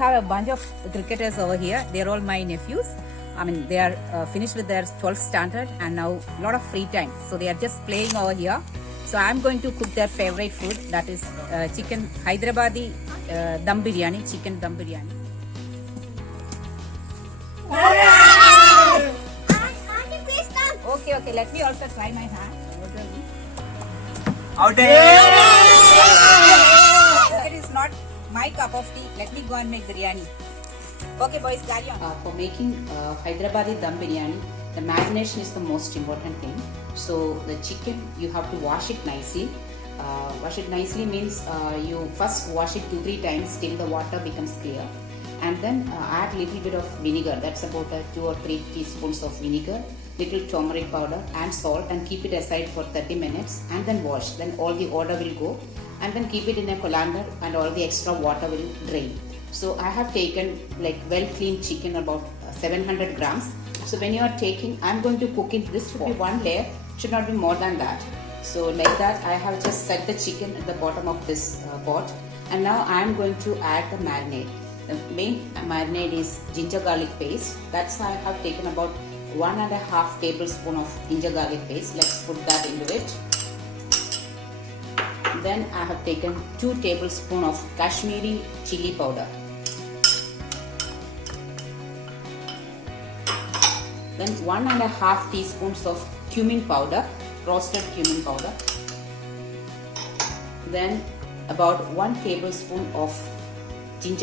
have a bunch of cricketers over here. They're all my nephews. I mean, they are finished with their 12th standard and now a lot of free time. So they are just playing over here. So I'm going to cook their favorite food, that is chicken Hyderabadi dum biryani, chicken dum biryani. Okay, let me also try my hand. It is not my cup of tea. Let me go and make biryani. Okay, boys, carry on. For making Hyderabadi dum biryani, the marination is the most important thing. So the chicken, you have to wash it nicely. Wash it nicely means you first wash it 2-3 times till the water becomes clear, and then add little bit of vinegar. That's about 2 or 3 teaspoons of vinegar, little turmeric powder and salt, and keep it aside for 30 minutes and then wash. Then all the water will go, and then keep it in a colander and all the extra water will drain. So I have taken like well cleaned chicken, about 700 grams. So when you are taking, I'm going to cook in this should be one layer, should not be more than that. So like that I have just set the chicken at the bottom of this pot, and now I am going to add the marinade. The main marinade is ginger garlic paste. That's why I have taken about 1.5 tablespoon of ginger garlic paste. Let's put that into it. Then I have taken 2 tablespoons of Kashmiri chili powder. Then 1.5 teaspoons of cumin powder, roasted cumin powder. Then about 1 tablespoon of 1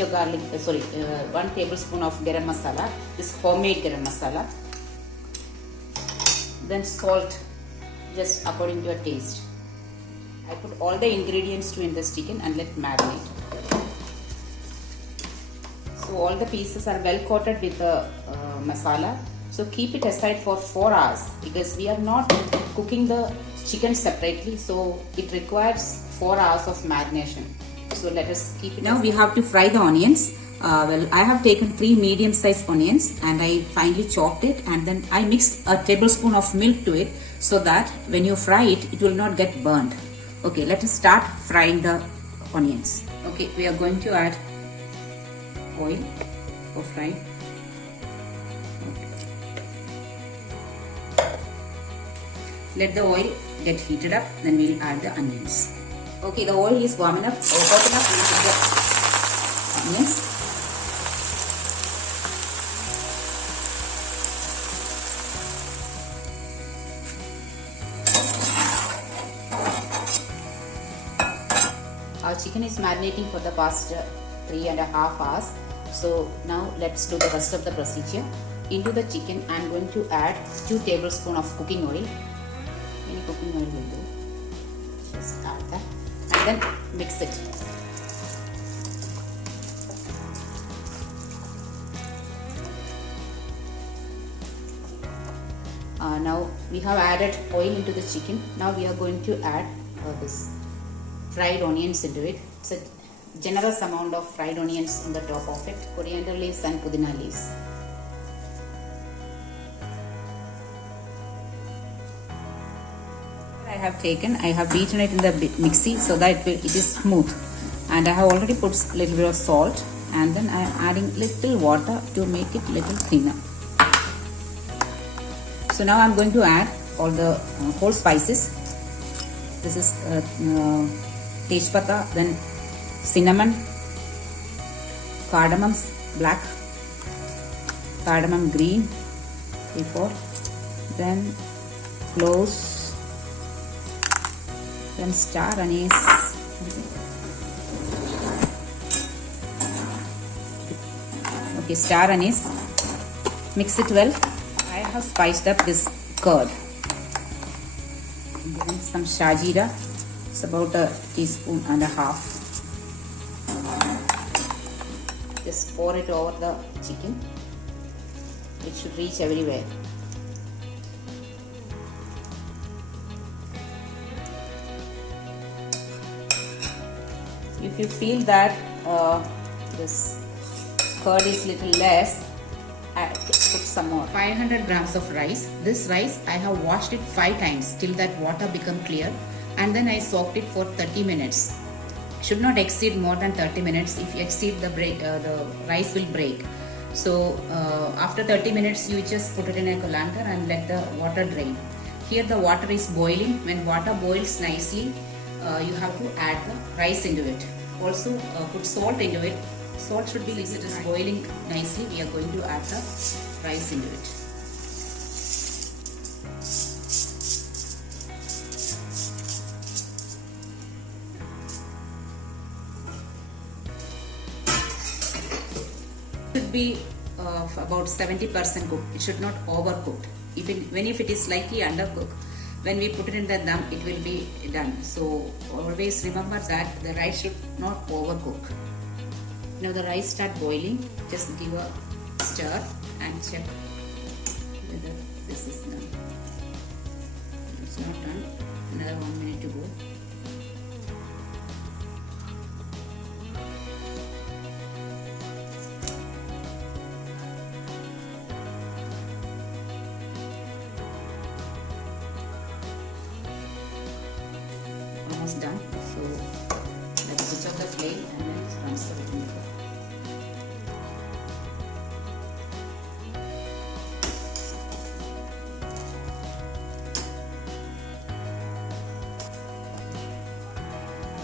tablespoon of garam masala, this homemade garam masala. Then salt, just according to your taste. I put all the ingredients in this chicken and let marinate. So all the pieces are well coated with the masala. So keep it aside for 4 hours, because we are not cooking the chicken separately, so it requires 4 hours of marination. So let us keep it. Now we have to fry the onions. Well, I have taken 3 medium-sized onions and I finely chopped it, and then I mixed a tablespoon of milk to it so that when you fry it, it will not get burnt. Okay, let us start frying the onions. Okay, we are going to add oil for frying. Let the oil get heated up, then we'll add the onions. Okay, the oil is warm enough, hot enough, we'll put the onions. Our chicken is marinating for the past 3.5 hours. So now let's do the rest of the procedure. Into the chicken, I'm going to add 2 tablespoons of cooking oil. Any cooking oil will do. Just add that and then mix it. Now we have added oil into the chicken. Now we are going to add this fried onions into it. It's a generous amount of fried onions on the top of it. Coriander leaves and pudina leaves. I have beaten it in the mixie so that it is smooth, and I have already put a little bit of salt, and then I am adding little water to make it little thinner. So now I am going to add all the whole spices. This is tejpata, then cinnamon, cardamom black, cardamom green, 3/4, then cloves, then star anise, okay, star anise. Mix it well. I have spiced up this curd. Then some shajira. It's about 1.5 teaspoons. Just pour it over the chicken. It should reach everywhere. If you feel that this curd is little less, put some more. 500 grams of rice. This rice I have washed it 5 times till that water become clear, and then I soaked it for 30 minutes. should not exceed more than 30 minutes. If you exceed the rice will break. So after 30 minutes, you just put it in a colander and let the water drain. Here the water is boiling. When water boils nicely, you have to add the rice into it. Also put salt into it. Salt should be, if it is boiling nicely, we are going to add the rice into it. Should be about 70% cooked. It should not overcook. If it is slightly undercooked, when we put it in the dum, it will be done. So always remember that the rice should not overcook. Now the rice start boiling. Just give a stir and check whether this is done. It's not done. Another 1 minute to go. Almost done. So let's switch off the flame and then transfer it in the pot.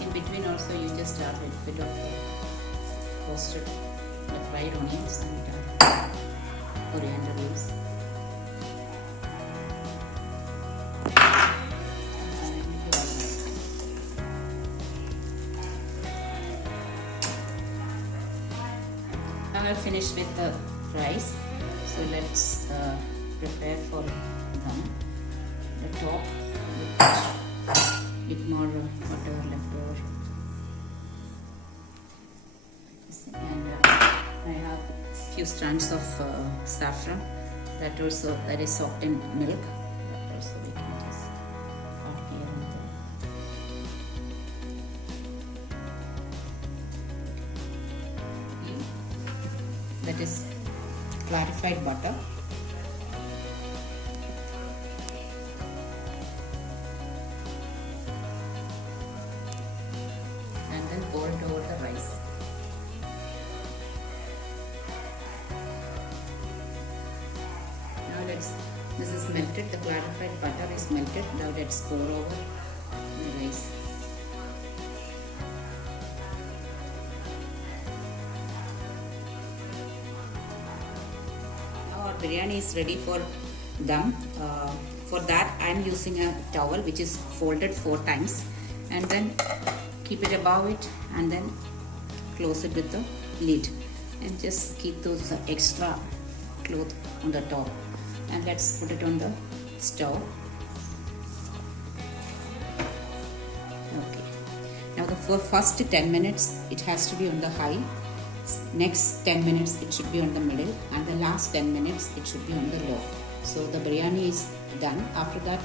In between also you just add a bit of roasted fried onions and coriander leaves. Now I've finished with the rice, so let's prepare for dum. The top, bit more water left over, and I have few strands of saffron that is soaked in milk. That also we can just add here and there. That is clarified butter. And then pour it over the rice. Now this is melted, the clarified butter is melted. Now let's pour over the rice. Biryani is ready for dum. For that I am using a towel which is folded 4 times, and then keep it above it and then close it with the lid, and just keep those extra cloth on the top, and let's put it on the stove. Okay, now for first 10 minutes it has to be on the high. Next 10 minutes it should be on the middle, and the last 10 minutes it should be on the low. So the biryani is done. After that,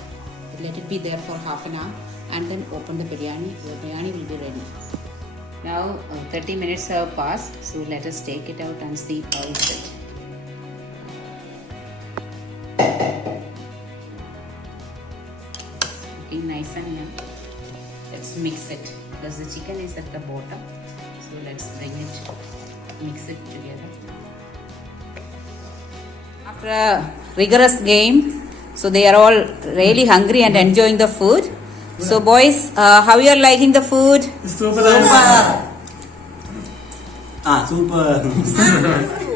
let it be there for half an hour and then open the biryani. The biryani will be ready. Now 30 minutes have passed, so let us take it out and see how is it. Looking nice and young. Let's mix it because the chicken is at the bottom. So let's bring it, mix it together. After a rigorous game, so they are all really hungry and enjoying the food. So boys, how you are liking the food? Super. Super.